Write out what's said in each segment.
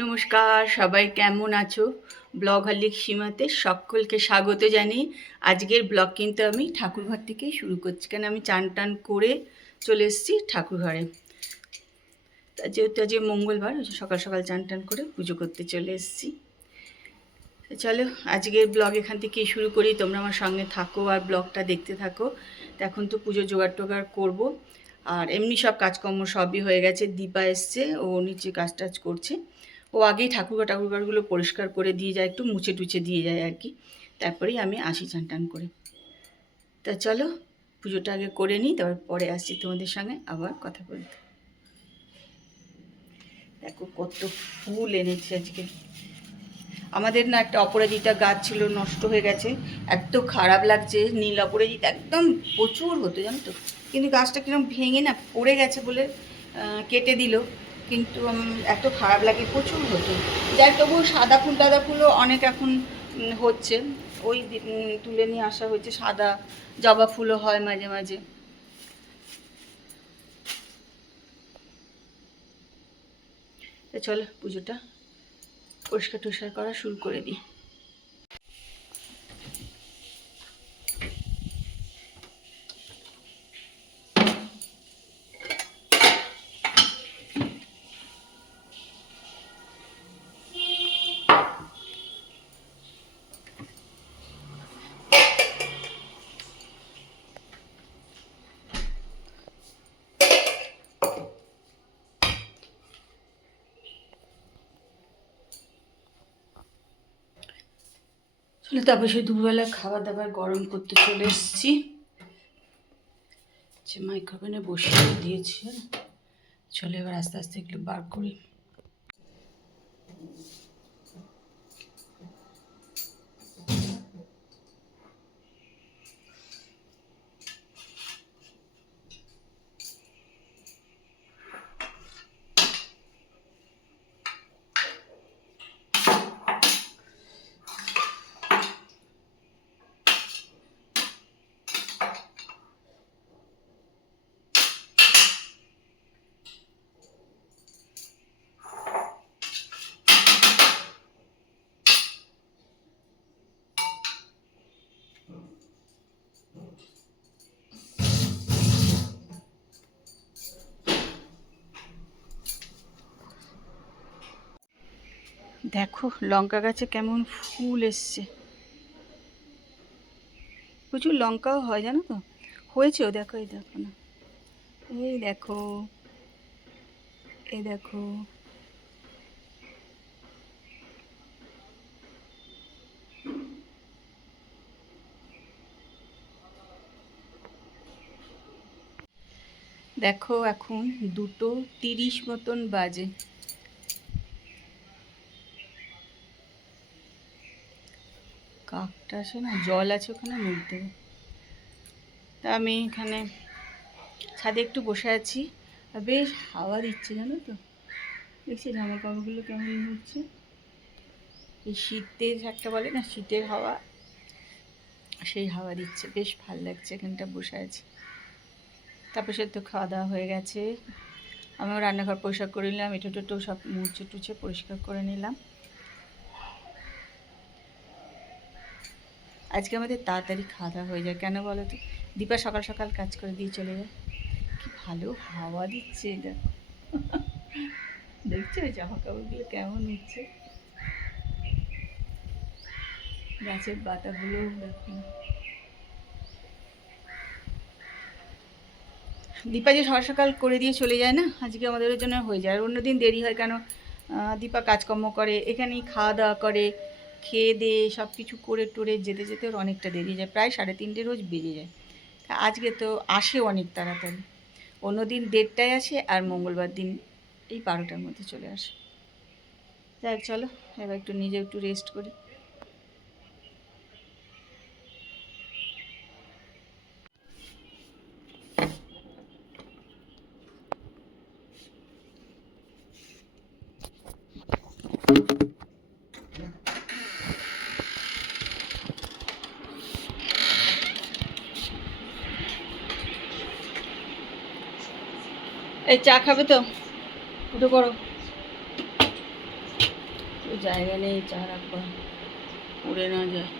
নমস্কার, সবাই কেমন আছো? ব্লগ হলিক সীমাতে সকলকে স্বাগত জানিয়ে আজকের ব্লগ কিন্তু আমি ঠাকুরঘর থেকেই শুরু করছি। কেন আমি চান টান করে চলে এসেছি ঠাকুরঘরে। যেহেতু আজকে মঙ্গলবার সকাল সকাল চান টান করে পুজো করতে চলে এসেছি। চলো, আজকের ব্লগ এখান থেকেই শুরু করি। তোমরা আমার সঙ্গে থাকো আর ব্লগটা দেখতে থাকো। এখন তো পুজো জোগাড় টোগাড় করব। আর এমনি সব কাজকর্ম সবই হয়ে গেছে। দীপা এসছে, ও নিচে কাজ টাজ করছে। ও আগেই ঠাকুরঘর, ঠাকুরঘরগুলো পরিষ্কার করে দিয়ে যায়, একটু মুছে টুছে দিয়ে যায় আর কি। তারপরেই আমি আসি চান টান করে। তা চলো, পুজোটা আগে করে নিই, তারপর পরে আসছি তোমাদের সঙ্গে আবার কথা বলতে। দেখো কত ফুল এনেছে আজকে। আমাদের না একটা অপরাজিতা গাছ ছিল, নষ্ট হয়ে গেছে। এত খারাপ লাগছে, নীল অপরাজিতা একদম প্রচুর হতো, জানো তো? কিন্তু গাছটা কীরকম ভেঙে না পড়ে গেছে বলে কেটে দিল। কিন্তু এত খারাপ লাগে, প্রচুর হতো। যাই তবু সাদা ফুল টাদা ফুলও অনেক এখন হচ্ছে। ওই তুলে নিয়ে আসা হয়েছে, সাদা জবা ফুলও হয় মাঝে মাঝে। চলো, পুজোটা পরিষ্কার টরিষ্কার করা শুরু করে দিই। চলো তারপর সেই দুপুরবেলা খাবার দাবার গরম করতে চলে এসেছি। যে মাইক্রোওভেনে বসিয়ে দিয়েছি, চলে এবার আস্তে আস্তে একটু বার করি। দেখো, লঙ্কা গাছে কেমন ফুল এসছে। প্রচুর লঙ্কাও হয়, জানো তো? হয়েছেও, দেখো, এই দেখো না। এই দেখো এই দেখো। দেখো, এখন দুটো তিরিশ মতন বাজে। কাকটা আছে না, জল আছে ওখানে, মুখ দেবে। তা আমি এখানে ছাদে একটু বসে আছি। আর বেশ হাওয়া দিচ্ছে, জানো তো? দেখছি জামা কাপড়গুলো কেমন হচ্ছে এই শীতের, একটা বলে না, শীতের হাওয়া। সেই হাওয়া দিচ্ছে, বেশ ভালো লাগছে, এখানটা বসে আছি। তারপর সে তো খাওয়া দাওয়া হয়ে গেছে। আমিও রান্নাঘর পরিষ্কার করে নিলাম এটো টোটো সব মুছে টুছে পরিষ্কার করে নিলাম। আজকে আমাদের তাড়াতাড়ি খাওয়া দাওয়া হয়ে যায় কেন বলো তো? দীপা সকাল সকাল কাজ করে দিয়ে চলে যায়। কি ভালো হাওয়া দিচ্ছে এটা। দেখছ জামা কাপড়গুলো কেমন হচ্ছে? গাছের পাতাগুলো দীপা যে সকাল সকাল করে দিয়ে চলে যায় না, আজকে আমাদের জন্য হয়ে যায়। আর অন্যদিন দেরি হয় কেন? দীপা কাজকর্ম করে, এখানেই খাওয়া দাওয়া করে। খেয়ে দিয়ে সব কিছু করে টোরে যেতে যেতে ওর অনেকটা দেরি যায়। প্রায় সাড়ে তিনটে রোজ বেজে যায়। তা আজকে তো আসে অনেক তাড়াতাড়ি। অন্য দিন দেড়টায় আসে আর মঙ্গলবার দিন এই বারোটার মধ্যে চলে আসে। যাক, চলো, এবার একটু নিজে একটু রেস্ট করি। চা খাবে তো? উঠে করো। জায়গা নেই, চা রাখবা। উড়ে না যায়।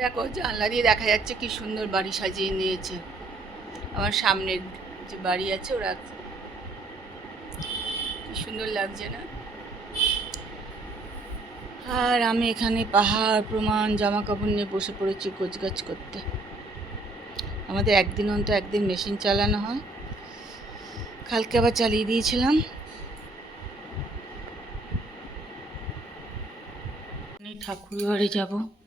দেখো, জানলা দিয়ে দেখা যাচ্ছে কি সুন্দর বাড়ি সাজিয়ে নিয়েছে। আমার সামনের যে বাড়ি আছে, ওরা কি সুন্দর লাগছে না? আর আমি এখানে পাহাড়, প্রমাণ জামা কাপড় নিয়ে বসে পড়েছি গোছগাছ করতে। আমাদের একদিন অন্তর একদিন মেশিন চালানো হয়। কালকে আবার চালিয়ে দিয়েছিলাম। ঠাকুর বাড়ি যাব।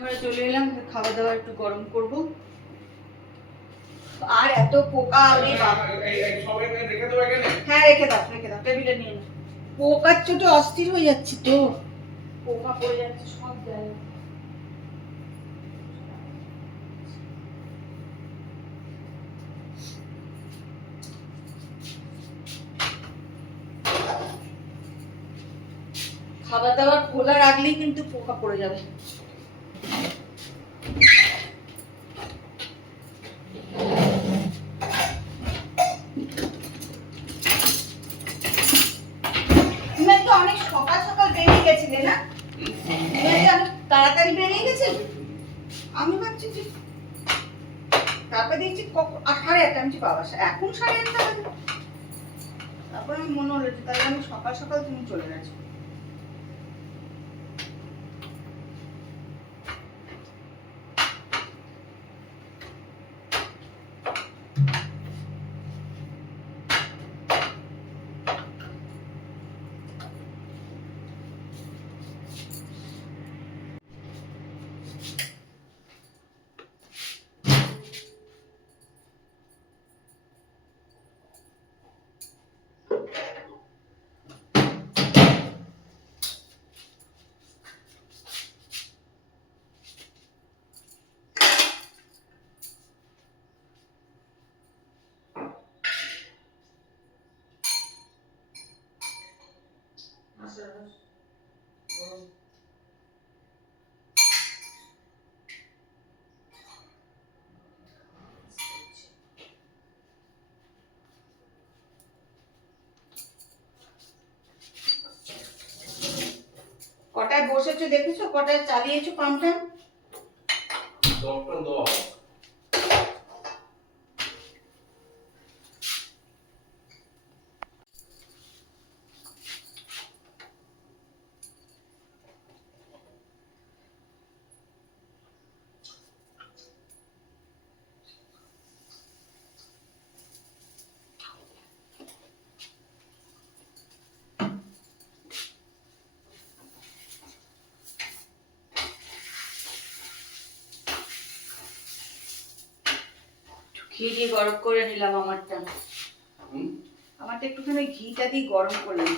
চলে এলাম খাওয়া দাওয়া একটু গরম করব। আর এত পোকা ওরে হ্যাঁ রেখে দাও রেখে দাও টেবিলে নিয়ে নাও। পোকার চোটে অস্থির হয়ে যাচ্ছি তো। পোকা পড়ে যাচ্ছে সব জায়গায় খাবার দাবার খোলা রাখলেই কিন্তু পোকা পড়ে যাবে। তাড়াতাড়ি বেরিয়ে গেছিলে আমি ভাবছি যে তারপরে দেখছি সাড়ে আটটা, আমি বাবা এখন সাড়ে আটটা তারপরে আমার মনে হলো তাহলে আমি সকাল সকাল তুমি চলে গেছো। কটায় বসেছো দেখেছো কটায় চালিয়েছো পাম্পটা দশটা দশ ঘি দিয়ে গরম করে নিলাম আমারটা। হুম? আমারটা একটুখানি ঘিটা দিয়ে গরম করলাম।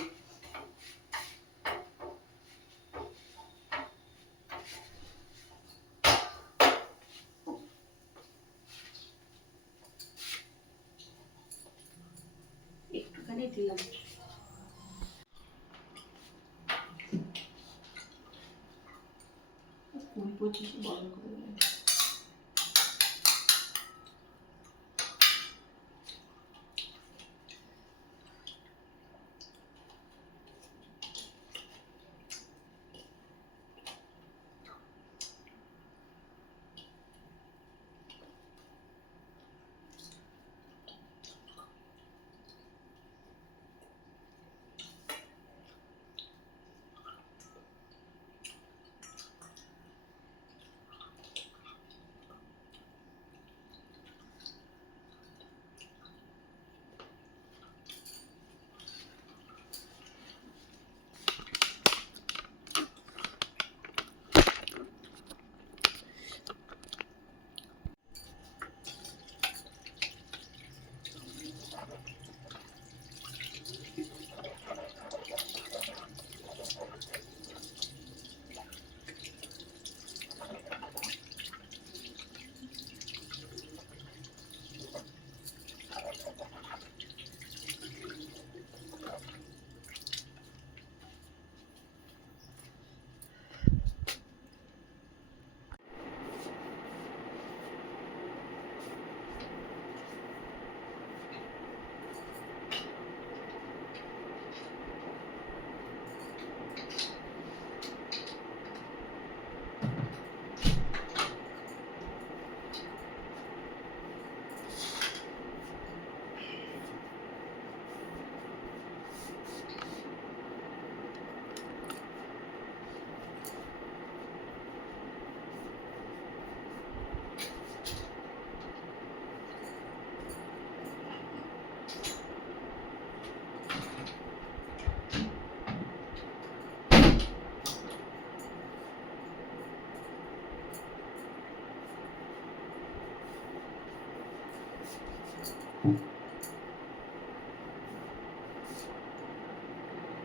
একটুখানি দিলাম। কুড়ি পঁচিশ বন্ধ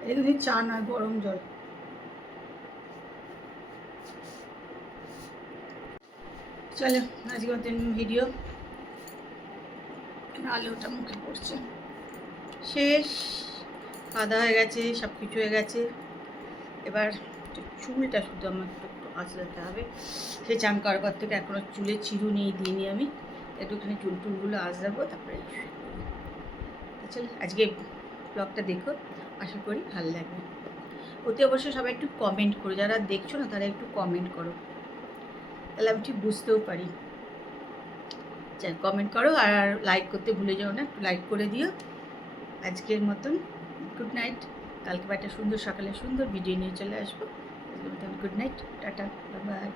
এগুলি চা না গরম জল। চলো, আজকে মতন ভিডিও আলোটা মুখে পড়ছে। শেষ। কাদা হয়ে গেছে সব কিছু হয়ে গেছে। এবার চুলটা শুধু আমার একটু আঁচড়াতে হবে। সে চান করার থেকে এখনও চুলে চিরুনি দিইনি আমি। একটুখানি চুল টুলগুলো আঁচড়াবো, তারপরে চলো, আজকে ব্লগটা দেখো। আশা করি ভালো লাগবে। অতি অবশ্যই সবাই একটু কমেন্ট করো। যারা দেখছ না, তারা একটু কমেন্ট করো। তাহলে আমি ঠিক বুঝতেও পারি। যাই কমেন্ট করো আর লাইক করতে ভুলে যাও না। একটু লাইক করে দিও। আজকের মতন গুড নাইট কালকে একটা সুন্দর সকালে সুন্দর ভিডিও নিয়ে চলে আসব। Good night tata bye